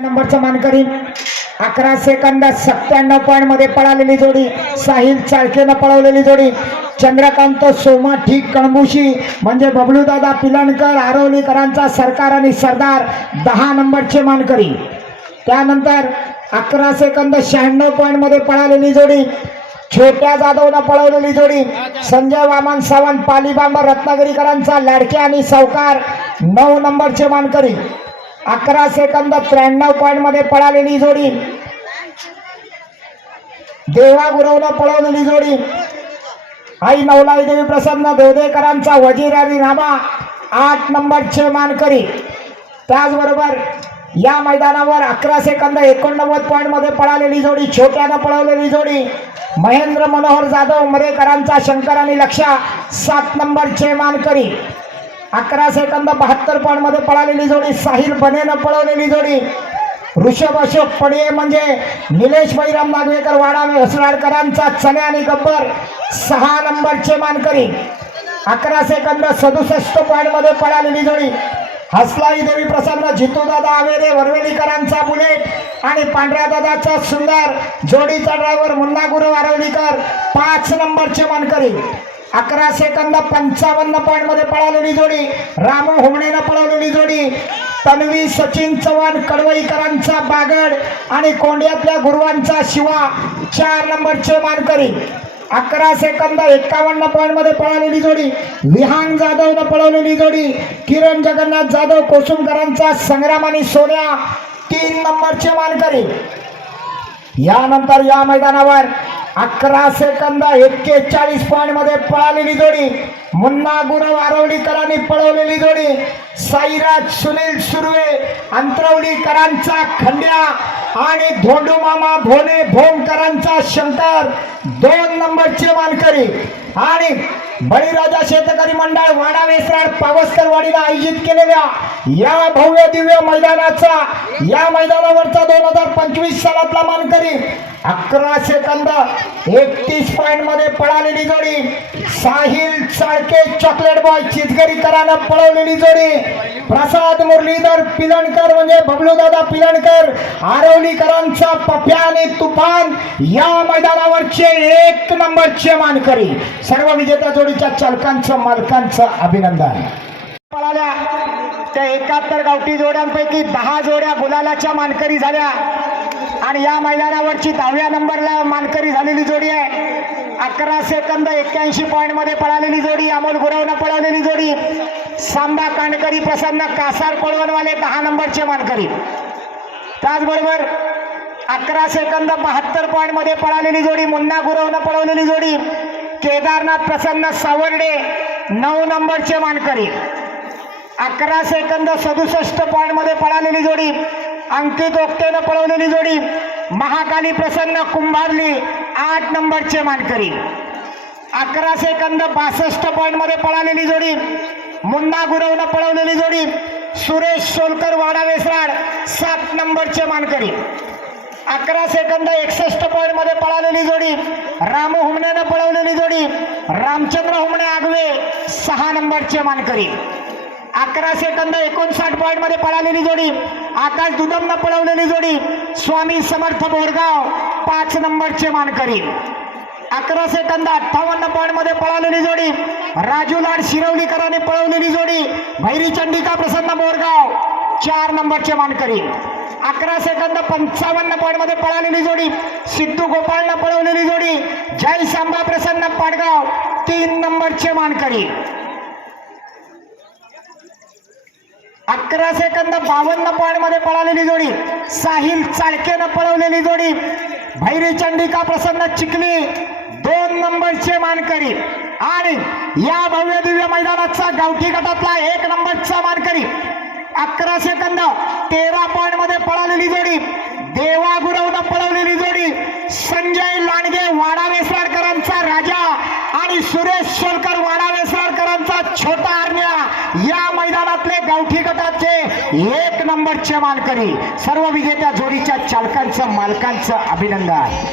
नंबरचा मानकरी अकरा सेकंद सत्त्याण्णव पॉईंटमध्ये पळालेली जोडी साहिल चाळकेनं पळवलेली जोडी. चंद्रकांत सोमा ठीक कणबुशी म्हणजे बबलूदादा पिलणकर आरवलीकरांचा सरकार आणि सरदार दहा नंबरचे मानकरी त्यानंतर अकरा सेकंद शहाण्णव पॉईंटमध्ये पळालेली जोडी छोट्या जाधवनं पळवलेली जोडी. संजय वामन सावंत पालीबांबा रत्नागिरीकरांचा लाडके आणि सावकार नऊ नंबरचे मानकरी अकरा सेकंद त्र्याण्णव पॉईंटमध्ये पळालेली जोडी. देवा गुरवनं पळवलेली जोडी. आई नवलाई देवी प्रसन्न देवदेकरांचा वजीर आणि नामा आठ नंबरचे मानकरी. त्याचबरोबर या मैदानावर अकरा सेकंद एकोणनव्वद पॉईंटमध्ये पळालेली जोडी छोट्यानं पळवलेली जोडी. महेंद्र मनोहर जाधव मरेकरांचा शंकर आणि लक्षा सात नंबरचे मानकरी. अकरा सेकंद बहात्तर पॉईंटमध्ये पळालेली जोडी साहिल बनेनं पळवलेली जोडी. ऋषभ अशोक पडिये म्हणजे निलेश बैराम नागवेकर वाडावे हसराडकरांचा चणे आणि गब्बर. सहा नंबरचे मानकरी. अकरा सेकंद सदुसष्ट पॉईंटमध्ये पळालेली जोडी. हसलाई देवी प्रसन्न जितूदादा आवेरे वरवेलीकरांचा बुलेट आणि पांढऱ्यादादाचा सुंदर. जोडीचा ड्रायव्हर मुन्ना गुरु आरवलीकर पाच नंबरचे मानकरी. अकरा सेकंद पंचावन्न पॉईंटमध्ये पळालेली जोडी. रामो होमणेनं पळवलेली जोडी. तन्वी सचिन चव्हाण कडवईकरांचा बागड आणि कोंड्यातल्या गुरुवांचा शिवा. चार नंबरचे मानकरी. अकरा सेकंद एक्कावन्न पॉईंटमध्ये पळालेली जोडी. विहान जाधवनं पळवलेली जोडी. किरण जगन्नाथ जाधव कोसुमकरांचा संग्राम आणि सोन्या. तीन नंबरचे मानकरी. यानंतर या मैदानावर अकरा सेकंद एक्केचाळीस पॉईंटमध्ये पळालेली जोडी. मुन्ना गुरव आरवलीकरांनी पळवलेली जोडी. साईराज सुनील सुर्वे अंतरवलीकरांचा खंड्या. आणि धोंडू मामा भोले भोमकरांचा शंकर दोन नंबरचे मानकरी आणि बळीराजा शेतकरी मंडळ वाडा वेसराड पावसकरवाडीला आयोजित केलेल्या या भव्य दिव्य मैदानाचा या मैदानावरचा दोन हजार पंचवीस सालातला मानकरी अकरा सेकंद एकतीस पॉईंटमध्ये पळालेली जोडी साहिल चाळके चॉकलेट बॉय चितगरीकरानं पळवलेली जोडी. प्रसाद मुरलीधर पिलणकर म्हणजे बबलूदादा पिलणकर आरवलीकरांचा पप्या आणि तुफान या मैदानावरचे एक नंबरचे मानकरी. सर्व विजेत्या जोडीच्या चालकांचं मालकांचं अभिनंदन. पळाल्या. त्या एकाहत्तर गावठी जोड्यांपैकी दहा जोड्या गुलालाच्या मानकरी झाल्या. आणि या मैदानावरची दहाव्या नंबरला मानकरी झालेली जोडी आहे. अकरा सेकंद एक्क्याऐंशी पॉईंटमध्ये पळालेली जोडी अमोल गुरवनं पळवलेली जोडी. सांबा कांडकरी प्रसन्न कासार पळवणवाले दहा नंबरचे मानकरी. त्याचबरोबर अकरा सेकंद बहात्तर पॉईंटमध्ये पळालेली जोडी मुन्ना गुरवनं पळवलेली जोडी केदारनाथ प्रसन्न सावर्डे नऊ नंबरचे मानकरी. अकरा सेकंद सदुसष्ट पॉईंटमध्ये पळालेली जोडी अंकित ओक्टेनं पळवलेली जोडी महाकाली प्रसन्न कुंभारली आठ नंबरचे मानकरी. अकरा सेकंद बासष्ट पॉईंटमध्ये पळालेली जोडी मुन्ना गुरवनं पळवलेली जोडी सुरेश सोलकर वाडा वेसराड सात नंबरचे मानकरी. अकरा सेकंद एकसष्ट पॉईंटमध्ये पळालेली जोडी रामू हुमण्यानं पळवलेली जोडी रामचंद्र हुमणे आगवे सहा नंबरचे मानकरी. अकरा सेकंद एकोणसाठ पॉईंटमध्ये पळालेली जोडी आकाश दुदमनं पळवलेली जोडी स्वामी समर्थ बोरगाव पाच नंबरचे मानकरी. अकरा सेकंद अठ्ठावन्न पॉईंटमध्ये पळालेली जोडी राजू लाड शिरवलीकरांनी पळवलेली जोडी. भैरी चंडिका प्रसन्न बोरगाव चार नंबरचे मानकरी. अकरा सेकंद पंचावन्न पॉईंटमध्ये पळालेली जोडी. सिद्धू गोपाळनं पळवलेली जोडी. जय सांबा प्रसन्न पाडगाव. तीन नंबरचे मानकरी. अकरा सेकंद बावन्न पॉईंटमध्ये पळालेली जोडी. साहिल चाळकेनं पळवलेली जोडी. भैरी चंडिका प्रसन्न चिखली. दोन नंबरचे मानकरी. आणि या भव्य दिव्य मैदानाचा गावठी गटातला एक नंबरचा मानकरी अकरा सेकंद तेरा पॉईंटमध्ये पळालेली जोडी देवा गुरवनं पळवलेली जोडी संजय लांडगे वाडा वेसराडकरांचा राजा आणि सुरेश सोलकर वाडा वेसराडकरांचा छोटा आरण्या या मैदानातले गावठी गटाचे एक नंबरचे मानकरी. सर्व विजेत्या जोडीच्या चालकांचं मालकांचं अभिनंदन.